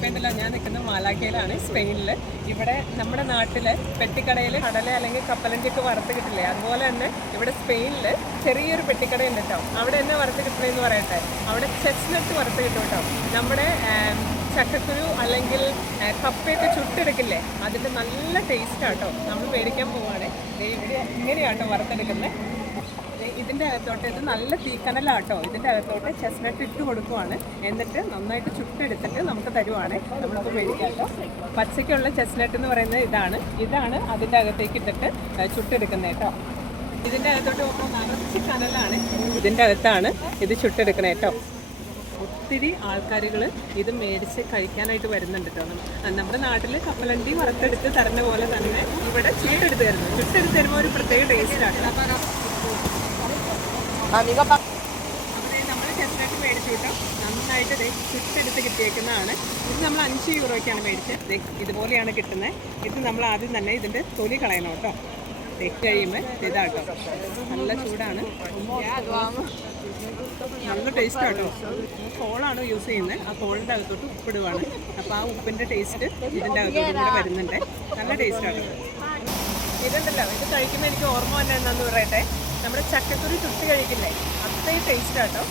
ഇപ്പം ഉണ്ടല്ലോ ഞാൻ നിൽക്കുന്നത് മാലാഖയിലാണ്, സ്പെയിനിൽ. ഇവിടെ നമ്മുടെ നാട്ടിൽ പെട്ടിക്കടയിൽ കടല അല്ലെങ്കിൽ കപ്പലണ്ടിയൊക്കെ വറുത്ത് കിട്ടില്ലേ, അതുപോലെ തന്നെ ഇവിടെ സ്പെയിനിൽ ചെറിയൊരു പെട്ടിക്കടയുണ്ട് കേട്ടോ. അവിടെ തന്നെ വറുത്ത് കിട്ടണമെന്ന് പറയട്ടെ. അവിടെ ചെസ്നട്ട് വറുത്ത് കിട്ടും കേട്ടോ. നമ്മുടെ ചക്കക്കുരു അല്ലെങ്കിൽ കപ്പയൊക്കെ ചുട്ടെടുക്കില്ലേ, അതിൻ്റെ നല്ല ടേസ്റ്റാട്ടോ. നമ്മൾ മേടിക്കാൻ പോവുകയാണ്. ഇവിടെ ഇങ്ങനെയാട്ടോ വറുത്തെടുക്കുന്നത്. ഇതിൻ്റെ അകത്തോട്ട് ഇത് നല്ല തീക്കനലാട്ടോ. ഇതിൻ്റെ അകത്തോട്ട് ചെസ്നട്ട് ഇട്ട് കൊടുക്കുവാണ്. എന്നിട്ട് നന്നായിട്ട് ചുട്ടെടുത്തിട്ട് നമുക്ക് തരുവാണ്. നമ്മളിപ്പോൾ മേടിക്കാട്ടോ. പച്ചയ്ക്കുള്ള ചെസ്നട്ട് എന്ന് പറയുന്നത് ഇതാണ് അതിൻ്റെ അകത്തേക്ക് ഇട്ടിട്ട് ചുട്ടെടുക്കുന്നത് കേട്ടോ. ഇതിൻ്റെ അകത്തോട്ട് പോകുമ്പോൾ നിറച്ച് കനലാണ്. ഇതിൻ്റെ അകത്താണ് ഇത് ചുട്ടെടുക്കണേ കേട്ടോ. ഒത്തിരി ആൾക്കാരുകൾ ഇത് മേടിച്ച് കഴിക്കാനായിട്ട് വരുന്നുണ്ട് കേട്ടോ. നമ്മുടെ നാട്ടിൽ കപ്പലണ്ടി വറുത്തെടുത്ത് തരുന്ന പോലെ തന്നെ ഇവിടെ ചുട്ടെടുത്ത് തരുമ്പോൾ ഒരു പ്രത്യേക ടേസ്റ്റാണ്. നമ്മൾ ചെസ്നട്ട് മേടിച്ചു കിട്ടും. നന്നായിട്ട് ചുട്ടെടുത്ത് കിട്ടിയേക്കുന്നതാണ്. ഇത് നമ്മൾ 5 യൂറോയ്ക്കാണ് മേടിച്ചത്. ഇതുപോലെയാണ് കിട്ടുന്നത്. ഇത് നമ്മൾ ആദ്യം തന്നെ ഇതിൻ്റെ തൊലി കളയണം കേട്ടോ. കഴിയുമ്പോൾ ഇതാട്ടോ, നല്ല ചൂടാണ്, നല്ല ടേസ്റ്റ് ആട്ടോ. കോളാണ് യൂസ് ചെയ്യുന്നത്. ആ കോളിൻ്റെ അകത്തോട്ട് ഉപ്പിടുവാണ്. അപ്പോൾ ആ ഉപ്പിൻ്റെ ടേസ്റ്റ് ഇതിൻ്റെ അകത്തോട്ട് കൂടെ വരുന്നുണ്ട്. നല്ല ടേസ്റ്റാണ്. ഇതുണ്ടല്ലോ, ഇത് കഴിക്കുമ്പോൾ എനിക്ക് ഓർമ്മ തന്നെ എന്താണെന്ന് പറയട്ടെ, നമ്മുടെ ചക്കക്കുരു ചുട്ട് കഴിക്കില്ലേ, അത്രയും ടേസ്റ്റ് ആട്ടോ.